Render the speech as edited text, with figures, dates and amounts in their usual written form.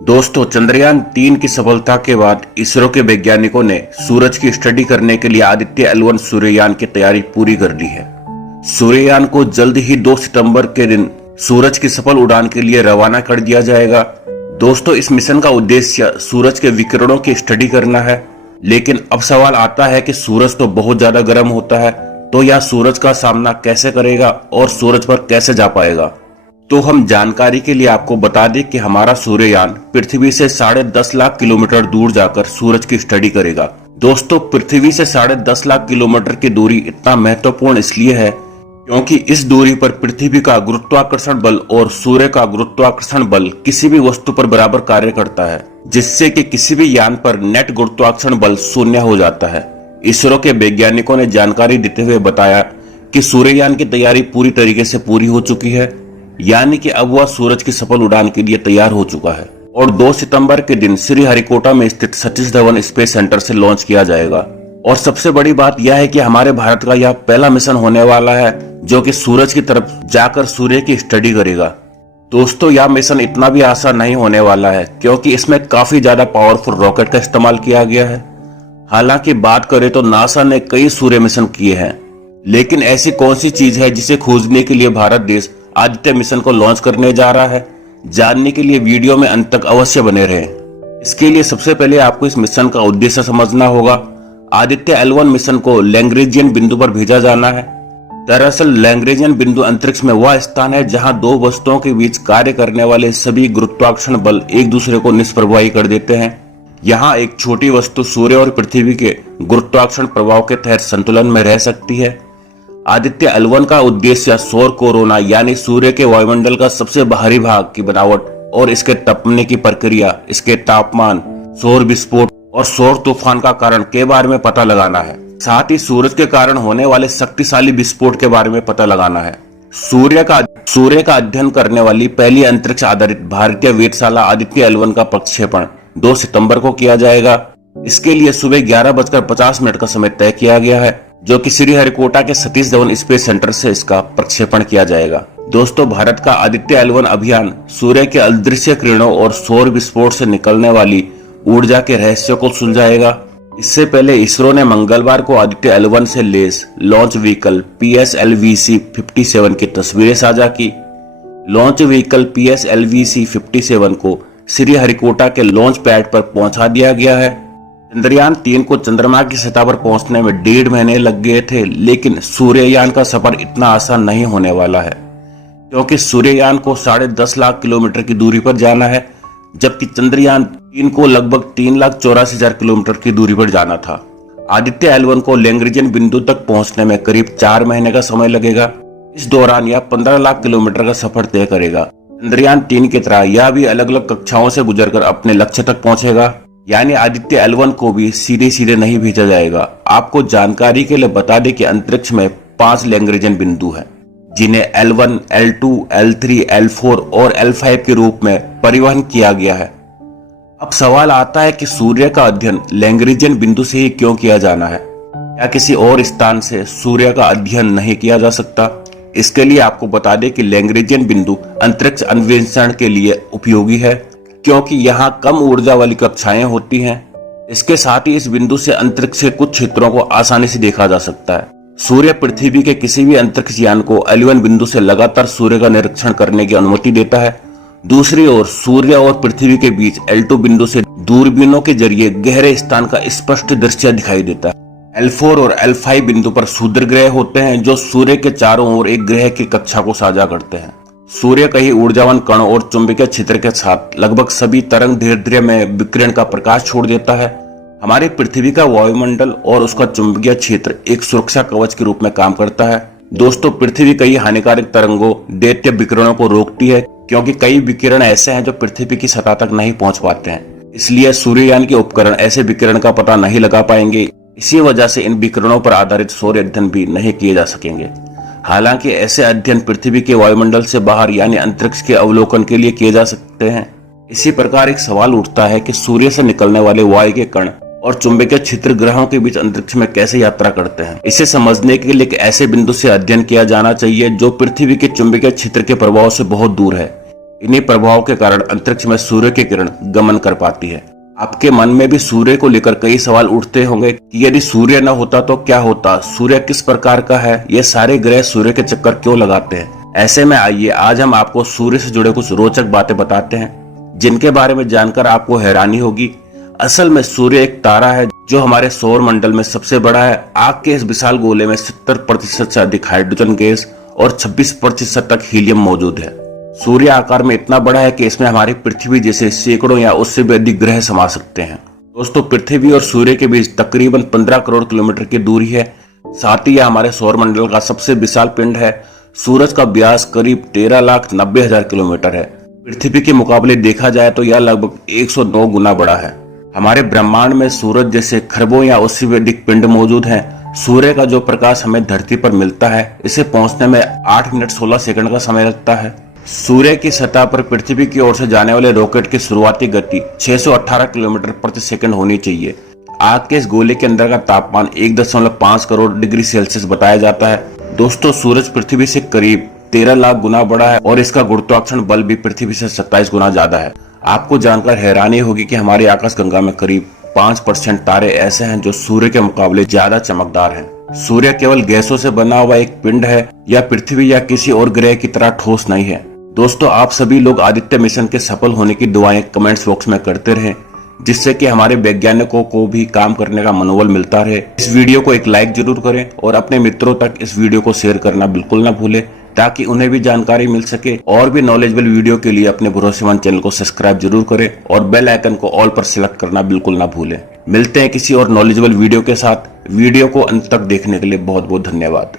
दोस्तों, चंद्रयान-3 की सफलता के बाद इसरो के वैज्ञानिकों ने सूरज की स्टडी करने के लिए आदित्य L1 सूर्ययान की तैयारी पूरी कर ली है। सूर्ययान को जल्द ही 2 सितंबर के दिन सूरज की सफल उड़ान के लिए रवाना कर दिया जाएगा। दोस्तों, इस मिशन का उद्देश्य सूरज के विकिरणों की स्टडी करना है। लेकिन अब सवाल आता है कि सूरज तो बहुत ज्यादा गर्म होता है, तो यह सूरज का सामना कैसे करेगा और सूरज पर कैसे जा पाएगा। तो हम जानकारी के लिए आपको बता दें कि हमारा सूर्ययान पृथ्वी से 10.5 लाख किलोमीटर दूर जाकर सूरज की स्टडी करेगा। दोस्तों, पृथ्वी से 10.5 लाख किलोमीटर की दूरी इतना महत्वपूर्ण इसलिए है क्योंकि इस दूरी पर पृथ्वी का गुरुत्वाकर्षण बल और सूर्य का गुरुत्वाकर्षण बल किसी भी वस्तु पर बराबर कार्य करता है, जिससे कि किसी भी यान पर नेट गुरुत्वाकर्षण बल शून्य हो जाता है। इसरो के वैज्ञानिकों ने जानकारी देते हुए बताया कि सूर्ययान की तैयारी पूरी तरीके से पूरी हो चुकी है, यानी कि अब वह सूरज की सफल उड़ान के लिए तैयार हो चुका है और 2 सितंबर के दिन श्रीहरिकोटा में स्थित सतीश धवन स्पेस सेंटर से लॉन्च किया जाएगा। और सबसे बड़ी बात यह है कि हमारे भारत का यह पहला मिशन होने वाला है जो कि सूरज की तरफ जाकर सूर्य की स्टडी करेगा। दोस्तों, यह मिशन इतना भी आसान नहीं होने वाला है क्योंकि इसमें काफी ज्यादा पावरफुल रॉकेट का इस्तेमाल किया गया है। हालांकि बात करें तो नासा ने कई सूर्य मिशन किए हैं, लेकिन ऐसी कौन सी चीज है जिसे खोजने के लिए भारत देश आदित्य मिशन को लॉन्च करने जा रहा है? जानने के लिए वीडियो में अंत तक अवश्य बने रहें। इसके लिए सबसे पहले आपको इस मिशन का उद्देश्य समझना होगा। आदित्य L1 मिशन को लैग्रेंजियन बिंदु पर भेजा जाना है। दरअसल लैग्रेंजियन बिंदु अंतरिक्ष में वह स्थान है जहां 2 वस्तुओं के बीच कार्य करने वाले सभी गुरुत्वाकर्षण बल एक दूसरे को निष्प्रभावी कर देते हैं। यहाँ एक छोटी वस्तु सूर्य और पृथ्वी के गुरुत्वाकर्षण प्रभाव के तहत संतुलन में रह सकती है। आदित्य L1 का उद्देश्य सौर कोरोना यानी सूर्य के वायुमंडल का सबसे बाहरी भाग की बनावट और इसके तपने की प्रक्रिया, इसके तापमान, सौर विस्फोट और सौर तूफान का कारण के बारे में पता लगाना है। साथ ही सूरज के कारण होने वाले शक्तिशाली विस्फोट के बारे में पता लगाना है। सूर्य का अध्ययन करने वाली पहली अंतरिक्ष आधारित भारतीय वेधशाला आदित्य L1 का प्रक्षेपण 2 सितंबर को किया जाएगा। इसके लिए सुबह 11:50 का समय तय किया गया है, जो कि श्रीहरिकोटा के सतीश धवन स्पेस सेंटर से इसका प्रक्षेपण किया जाएगा। दोस्तों, भारत का आदित्य L1 अभियान सूर्य के अदृश्य किरणों और सौर विस्फोट से निकलने वाली ऊर्जा के रहस्यों को सुलझाएगा। इससे पहले इसरो ने मंगलवार को आदित्य L1 से लैस लॉन्च व्हीकल PSLV-C-57 की तस्वीरें साझा की। लॉन्च व्हीकल PSLV-C-57 को श्रीहरिकोटा के लॉन्च पैड पर पहुंचा दिया गया है। चंद्रयान-3 को चंद्रमा की सतह पर पहुंचने में 1.5 महीने लग गए थे, लेकिन सूर्ययान का सफर इतना आसान नहीं होने वाला है क्योंकि सूर्ययान को 10.5 लाख किलोमीटर की दूरी पर जाना है, जबकि चंद्रयान-3 को लगभग 3,84,000 किलोमीटर की दूरी पर जाना था। आदित्य L1 को लैग्रेंजियन बिंदु तक पहुंचने में करीब 4 महीने का समय लगेगा। इस दौरान यह 15 लाख किलोमीटर का सफर तय करेगा। चंद्रयान-3 की तरह यह भी अलग अलग कक्षाओं से गुजरकर अपने लक्ष्य तक पहुंचेगा, यानी आदित्य L1 को भी सीधे सीधे नहीं भेजा जाएगा। आपको जानकारी के लिए बता दें कि अंतरिक्ष में 5 लैग्रेंजियन बिंदु हैं, जिन्हें L1, L2, L3, L4 और L5 के रूप में परिवहन किया गया है। अब सवाल आता है कि सूर्य का अध्ययन लैग्रेंजियन बिंदु से ही क्यों किया जाना है? क्या किसी और स्थान से सूर्य का अध्ययन नहीं किया जा सकता? इसके लिए आपको बता दें कि लैग्रेंजियन बिंदु अंतरिक्ष अन्वेषण के लिए उपयोगी है क्योंकि यहाँ कम ऊर्जा वाली कक्षाएं होती हैं। इसके साथ ही इस बिंदु से अंतरिक्ष के कुछ क्षेत्रों को आसानी से देखा जा सकता है। सूर्य पृथ्वी के किसी भी अंतरिक्ष यान को L1 बिंदु से लगातार सूर्य का निरीक्षण करने की अनुमति देता है। दूसरी ओर सूर्य और पृथ्वी के बीच L2 बिंदु से दूरबीनों के जरिए गहरे स्थान का स्पष्ट दृश्य दिखाई देता है। L4 और L5 बिंदु पर क्षुद्र ग्रह होते हैं जो सूर्य के चारों ओर एक ग्रह की कक्षा को साझा करते हैं। सूर्य कई ऊर्जावान कणों और चुंबकीय क्षेत्र के साथ लगभग सभी तरंग दैर्ध्य में विकिरण का प्रकाश छोड़ देता है। हमारी पृथ्वी का वायुमंडल और उसका चुंबकीय क्षेत्र एक सुरक्षा कवच के रूप में काम करता है। दोस्तों, पृथ्वी कई हानिकारक तरंगों, दैत्य विकिरणों को रोकती है क्योंकि कई विकिरण ऐसे हैं जो पृथ्वी की सतह तक नहीं पहुंच पाते हैं। इसलिए सूर्ययान के उपकरण ऐसे विकिरण का पता नहीं लगा पाएंगे। इसी वजह से इन विकिरणों पर आधारित सौर अध्ययन भी नहीं किए जा सकेंगे। हालांकि ऐसे अध्ययन पृथ्वी के वायुमंडल से बाहर यानी अंतरिक्ष के अवलोकन के लिए किए जा सकते हैं। इसी प्रकार एक सवाल उठता है कि सूर्य से निकलने वाले वायु के कण और चुंबकीय क्षेत्र ग्रहों के बीच अंतरिक्ष में कैसे यात्रा करते हैं। इसे समझने के लिए ऐसे बिंदु से अध्ययन किया जाना चाहिए जो पृथ्वी के चुंबकीय क्षेत्र के प्रभाव से बहुत दूर है। इन्हीं प्रभावों के कारण अंतरिक्ष में सूर्य की किरण गमन कर पाती है। आपके मन में भी सूर्य को लेकर कई सवाल उठते होंगे कि यदि सूर्य न होता तो क्या होता, सूर्य किस प्रकार का है, ये सारे ग्रह सूर्य के चक्कर क्यों लगाते हैं। ऐसे में आइए आज हम आपको सूर्य से जुड़े कुछ रोचक बातें बताते हैं जिनके बारे में जानकर आपको हैरानी होगी। असल में सूर्य एक तारा है जो हमारे सौर मंडल में सबसे बड़ा है। आग के इस विशाल गोले में 70% से अधिक हाइड्रोजन गैस और 26% तक हीलियम मौजूद है। सूर्य आकार में इतना बड़ा है कि इसमें हमारी पृथ्वी जैसे सैकड़ों या उससे भी अधिक ग्रह समा सकते हैं। दोस्तों, पृथ्वी और सूर्य के बीच तकरीबन 15 करोड़ किलोमीटर की दूरी है। साथ ही यह हमारे सौर मंडल का सबसे विशाल पिंड है। सूरज का व्यास करीब 13,90,000 किलोमीटर है। पृथ्वी के मुकाबले देखा जाए तो यह लगभग 109 गुना बड़ा है। हमारे ब्रह्मांड में सूरज जैसे खरबों या उससे भी अधिक पिंड मौजूद हैं। सूर्य का जो प्रकाश हमें धरती पर मिलता है, इसे पहुंचने में 8 मिनट 16 सेकंड का समय लगता है। सूर्य की सतह पर पृथ्वी की ओर से जाने वाले रॉकेट की शुरुआती गति 618 किलोमीटर प्रति सेकंड होनी चाहिए। आग के इस गोले के अंदर का तापमान 1.5 करोड़ डिग्री सेल्सियस बताया जाता है। दोस्तों, सूरज पृथ्वी से करीब 13 लाख गुना बड़ा है और इसका गुरुत्वाकर्षण बल भी पृथ्वी से 27 गुना ज्यादा है। आपको जानकर हैरानी होगी कि हमारी आकाशगंगा में करीब 5% तारे ऐसे हैं जो सूर्य के मुकाबले ज्यादा चमकदार हैं। सूर्य केवल गैसों से बना हुआ एक पिंड है या पृथ्वी या किसी और ग्रह की तरह ठोस नहीं है। दोस्तों, आप सभी लोग आदित्य मिशन के सफल होने की दुआएं कमेंट्स बॉक्स में करते रहें, जिससे कि हमारे वैज्ञानिकों को भी काम करने का मनोबल मिलता रहे। इस वीडियो को एक लाइक जरूर करें और अपने मित्रों तक इस वीडियो को शेयर करना बिल्कुल ना भूलें, ताकि उन्हें भी जानकारी मिल सके। और भी नॉलेजेबल वीडियो के लिए अपने भरोसेमंद चैनल को सब्सक्राइब जरूर करें और बेल आइकन को ऑल पर सिलेक्ट करना बिल्कुल ना भूलें। मिलते हैं किसी और नॉलेजेबल वीडियो के साथ। वीडियो को अंत तक देखने के लिए बहुत बहुत धन्यवाद।